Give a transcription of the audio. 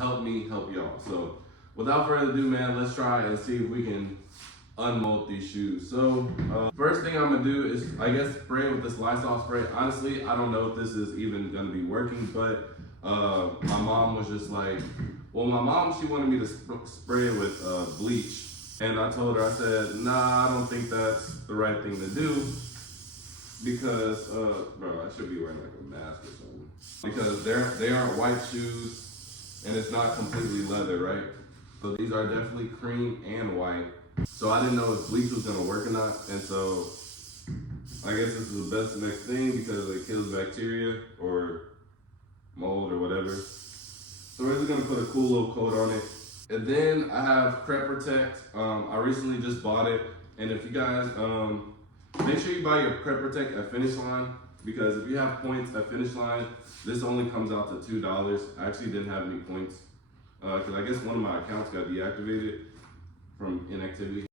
help me help y'all. So without further ado, man, let's try and see if we can unmold these shoes. So first thing I'm gonna do is, I guess, spray with this Lysol spray. Honestly, I don't know if this is even gonna be working, but my mom was just like, well, my mom, she wanted me to spray it with bleach. And I told her, I said, nah, I don't think that's the right thing to do, because, bro, I should be wearing like a mask or something. Because they aren't white shoes, and it's not completely leather, right? So these are definitely cream and white. So I didn't know if bleach was gonna work or not, and so I guess this is the best next thing because it kills bacteria or mold or whatever. So we're just gonna put a cool little coat on it. And then I have Crepe Protect. I recently just bought it, and if you guys, make sure you buy your Crepe Protect at Finish Line, because if you have points at Finish Line, this only comes out to $2. I actually didn't have any points, because I guess one of my accounts got deactivated from inactivity.